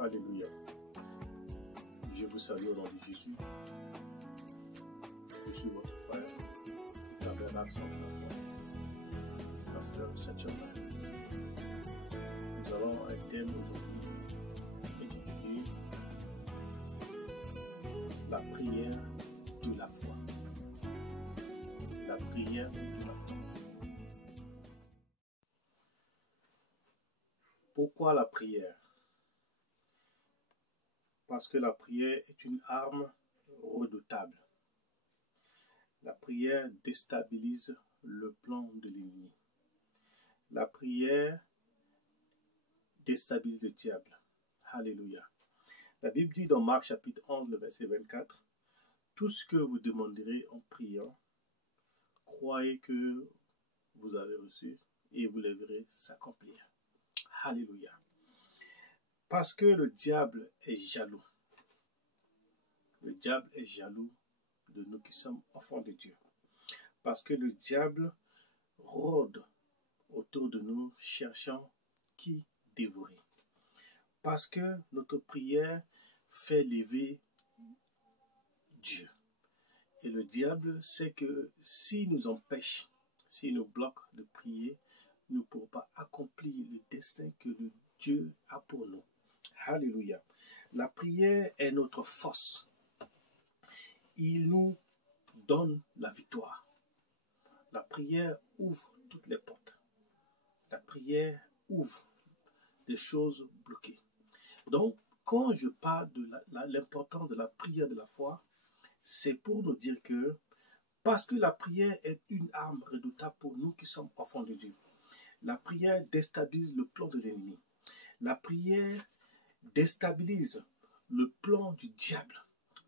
Alléluia. Je vous salue au nom de Jésus. Je suis votre frère, Tabernacle Centre, pasteur Saint-Germain. Nous avons un thème aujourd'hui, étudier la prière de la foi. La prière de la foi. Pourquoi la prière? Parce que la prière est une arme redoutable. La prière déstabilise le plan de l'ennemi. La prière déstabilise le diable. Alléluia. La Bible dit dans Marc chapitre 11, le verset 24, « Tout ce que vous demanderez en priant, croyez que vous avez reçu et vous le verrez s'accomplir. » Alléluia. Parce que le diable est jaloux. Le diable est jaloux de nous qui sommes enfants de Dieu. Parce que le diable rôde autour de nous cherchant qui dévorer. Parce que notre prière fait lever Dieu. Et le diable sait que s'il nous empêche, s'il nous bloque de prier, nous ne pourrons pas accomplir le destin que le Dieu a pour nous. Alléluia. La prière est notre force. Il nous donne la victoire. La prière ouvre toutes les portes. La prière ouvre les choses bloquées. Donc, quand je parle de l'importance de la prière de la foi, c'est pour nous dire que, parce que la prière est une arme redoutable pour nous qui sommes enfants de Dieu, la prière déstabilise le plan de l'ennemi. La prière déstabilise le plan du diable,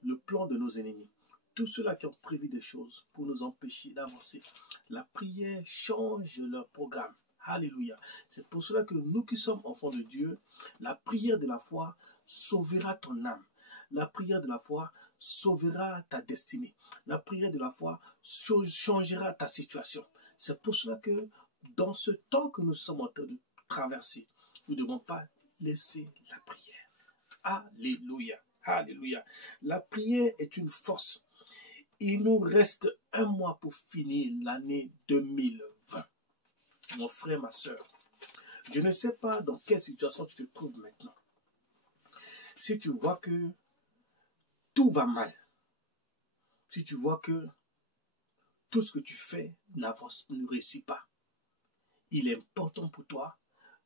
le plan de nos ennemis. Tous ceux-là qui ont prévu des choses pour nous empêcher d'avancer. La prière change leur programme. Alléluia. C'est pour cela que nous qui sommes enfants de Dieu, la prière de la foi sauvera ton âme. La prière de la foi sauvera ta destinée. La prière de la foi changera ta situation. C'est pour cela que dans ce temps que nous sommes en train de traverser, nous ne devons pas laisser la prière. Alléluia. Alléluia. La prière est une force. Il nous reste un mois pour finir l'année 2020. Mon frère, ma soeur, je ne sais pas dans quelle situation tu te trouves maintenant. Si tu vois que tout va mal, si tu vois que tout ce que tu fais n'avance, ne réussit pas, il est important pour toi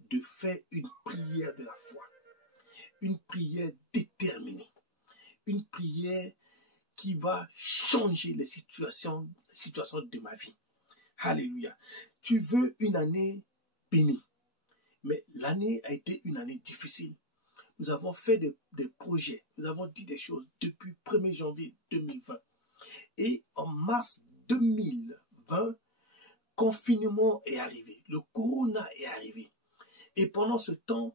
de faire une prière de la foi. Une prière déterminée. Une prière qui va changer les situations de ma vie. Alléluia. Tu veux une année bénie. Mais l'année a été une année difficile. Nous avons fait des projets. Nous avons dit des choses depuis 1er janvier 2020. Et en mars 2020, confinement est arrivé. Le corona est arrivé. Et pendant ce temps,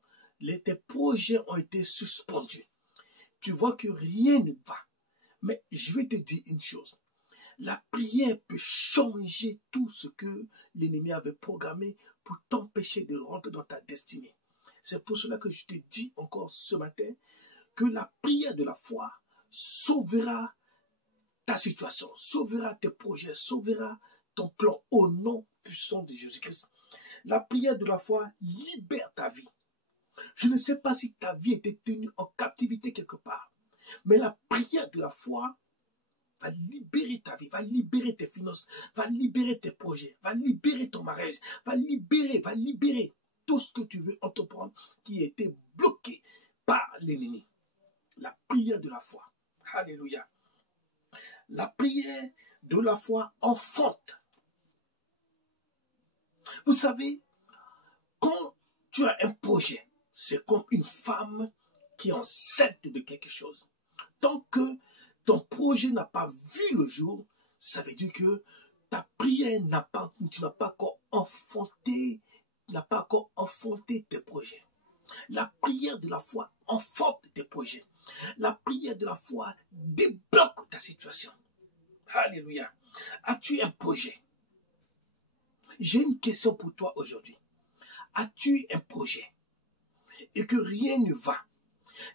tes projets ont été suspendus. Tu vois que rien ne va. Mais je vais te dire une chose. La prière peut changer tout ce que l'ennemi avait programmé pour t'empêcher de rentrer dans ta destinée. C'est pour cela que je te dis encore ce matin que la prière de la foi sauvera ta situation, sauvera tes projets, sauvera ton plan au nom puissant de Jésus-Christ. La prière de la foi libère ta vie. Je ne sais pas si ta vie était tenue en captivité quelque part, mais la prière de la foi va libérer ta vie, va libérer tes finances, va libérer tes projets, va libérer ton mariage, va libérer tout ce que tu veux entreprendre qui a été bloqué par l'ennemi. La prière de la foi. Alléluia. La prière de la foi enfante. Vous savez, quand tu as un projet, c'est comme une femme qui est enceinte de quelque chose. Tant que ton projet n'a pas vu le jour, ça veut dire que ta prière tu n'as pas encore enfanté tes projets. La prière de la foi enfante tes projets. La prière de la foi débloque ta situation. Alléluia. As-tu un projet? J'ai une question pour toi aujourd'hui. As-tu un projet et que rien ne va?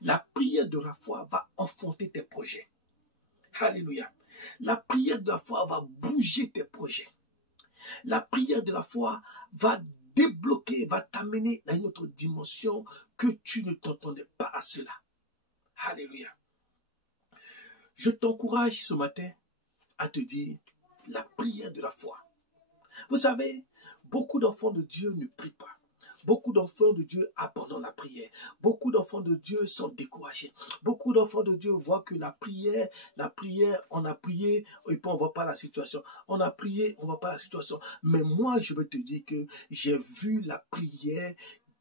La prière de la foi va enfanter tes projets. Alléluia. La prière de la foi va bouger tes projets. La prière de la foi va débloquer, va t'amener à une autre dimension que tu ne t'entendais pas à cela. Alléluia. Je t'encourage ce matin à te dire la prière de la foi. Vous savez, beaucoup d'enfants de Dieu ne prient pas. Beaucoup d'enfants de Dieu abandonnent la prière. Beaucoup d'enfants de Dieu sont découragés. Beaucoup d'enfants de Dieu voient que la prière, on a prié et puis on ne voit pas la situation. On a prié, on ne voit pas la situation. Mais moi, je veux te dire que j'ai vu la prière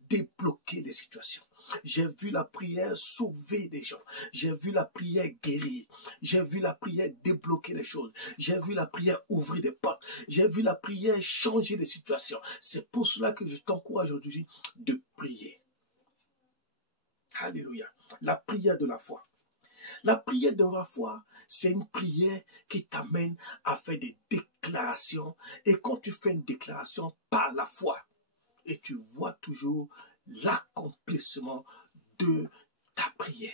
débloquer des situations. J'ai vu la prière sauver des gens. J'ai vu la prière guérir. J'ai vu la prière débloquer les choses. J'ai vu la prière ouvrir des portes. J'ai vu la prière changer des situations. C'est pour cela que je t'encourage aujourd'hui de prier. Alléluia. La prière de la foi. La prière de la foi, c'est une prière qui t'amène à faire des déclarations. Et quand tu fais une déclaration par la foi, et tu vois toujours l'accomplissement de ta prière.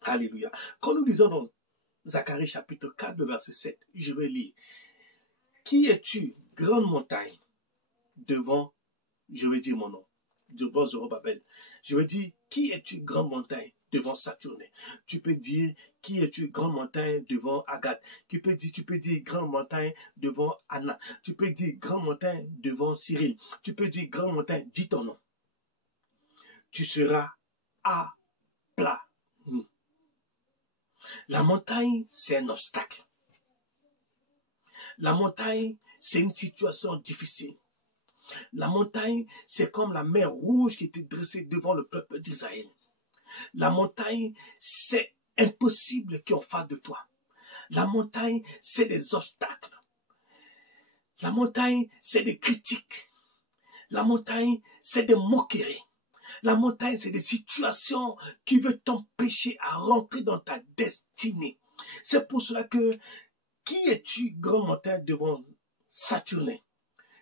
Alléluia. Quand nous lisons dans Zacharie chapitre 4, le verset 7, je vais lire. Qui es-tu, grande montagne, devant, je vais dire mon nom, devant Zorobabel. Je vais dire, qui es-tu, grande montagne, devant Saturne. Tu peux dire, qui es-tu, grande montagne, devant Agathe. Tu peux dire, grande montagne, devant Anna. Tu peux dire, grande montagne, devant Cyril. Tu peux dire, grande montagne, dis ton nom. Tu seras aplani. La montagne, c'est un obstacle. La montagne, c'est une situation difficile. La montagne, c'est comme la mer rouge qui était dressée devant le peuple d'Israël. La montagne, c'est impossible qu'on fasse de toi. La montagne, c'est des obstacles. La montagne, c'est des critiques. La montagne, c'est des moqueries. La montagne, c'est des situations qui veulent t'empêcher à rentrer dans ta destinée. C'est pour cela que, qui es-tu, grande montagne, devant Saturne?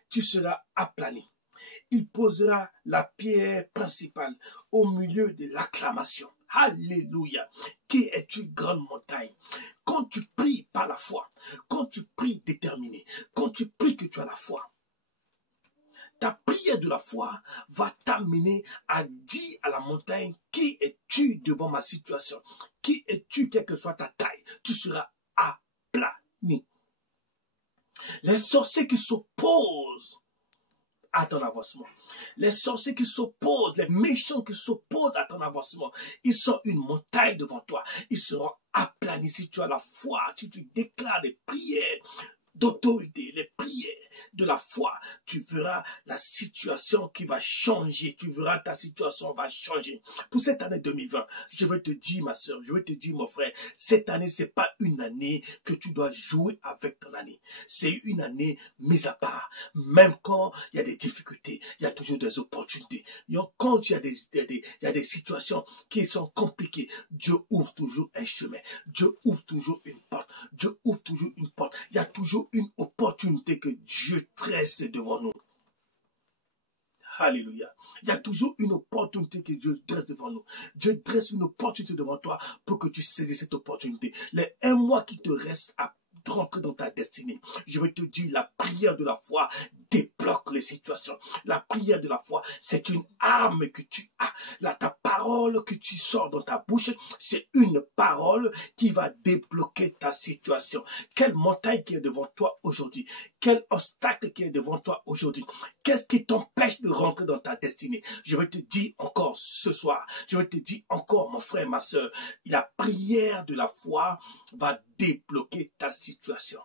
Tu seras aplani. Il posera la pierre principale au milieu de l'acclamation. Alléluia. Qui es-tu, grande montagne? Quand tu pries par la foi, quand tu pries déterminé, quand tu pries que tu as la foi, ta prière de la foi va t'amener à dire à la montagne, qui es-tu devant ma situation? Qui es-tu, quelle que soit ta taille? Tu seras aplani. Les sorciers qui s'opposent à ton avancement, les sorciers qui s'opposent, les méchants qui s'opposent à ton avancement, ils sont une montagne devant toi. Ils seront aplanis si tu as la foi, si tu déclares des prières d'autorité, les prières de la foi, tu verras la situation qui va changer, tu verras ta situation va changer. Pour cette année 2020, je veux te dire, ma soeur, je veux te dire, mon frère, cette année, c'est pas une année que tu dois jouer avec ton année. C'est une année mise à part. Même quand il y a des difficultés, il y a toujours des opportunités. Quand il y a des situations qui sont compliquées, Dieu ouvre toujours un chemin. Dieu ouvre toujours une porte. Dieu ouvre toujours une porte. Il y a toujours une opportunité que Dieu tresse devant nous. Alléluia. Il y a toujours une opportunité que Dieu dresse devant nous. Dieu dresse une opportunité devant toi pour que tu saisisses cette opportunité. Les 1 mois qui te reste à rentrer dans ta destinée, je vais te dire, la prière de la foi débloque les situations. La prière de la foi, c'est une arme que tu as. Ta parole que tu sors dans ta bouche, c'est une parole qui va débloquer ta situation. Quelle montagne qui est devant toi aujourd'hui? Quel obstacle qui est devant toi aujourd'hui? Qu'est-ce qui t'empêche de rentrer dans ta destinée? Je vais te dire encore ce soir, je vais te dire encore, mon frère, ma soeur, la prière de la foi va débloquer ta situation.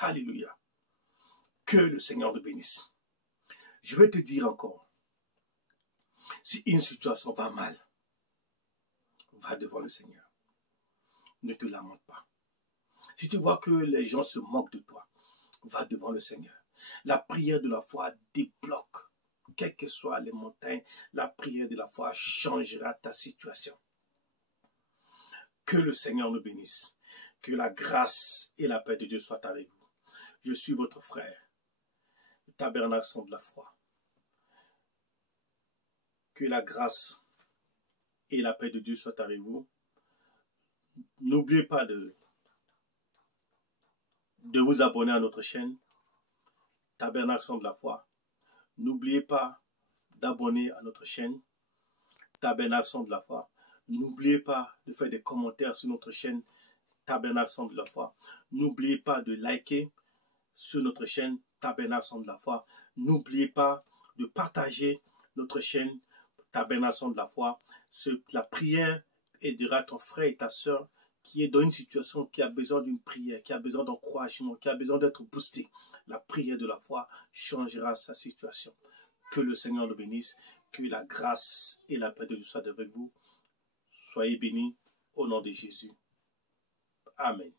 Alléluia. Que le Seigneur te bénisse. Je vais te dire encore, si une situation va mal, va devant le Seigneur. Ne te lamente pas. Si tu vois que les gens se moquent de toi, va devant le Seigneur. La prière de la foi débloque. Quelles que soient les montagnes, la prière de la foi changera ta situation. Que le Seigneur nous bénisse. Que la grâce et la paix de Dieu soient avec vous. Je suis votre frère, le tabernacle de la foi. Que la grâce et la paix de Dieu soient avec vous. N'oubliez pas de vous abonner à notre chaîne Tabernacle Son de la Foi. N'oubliez pas d'abonner à notre chaîne Tabernacle Son de la Foi. N'oubliez pas de faire des commentaires sur notre chaîne Tabernacle Son de la Foi. N'oubliez pas de liker sur notre chaîne Tabernacle Son de la Foi. N'oubliez pas de partager notre chaîne Tabernacle Son de la Foi. La prière aidera ton frère et ta soeur qui est dans une situation qui a besoin d'une prière, qui a besoin d'encouragement, qui a besoin d'être boosté. La prière de la foi changera sa situation. Que le Seigneur le bénisse, que la grâce et la paix de Dieu soient avec vous. Soyez bénis au nom de Jésus. Amen.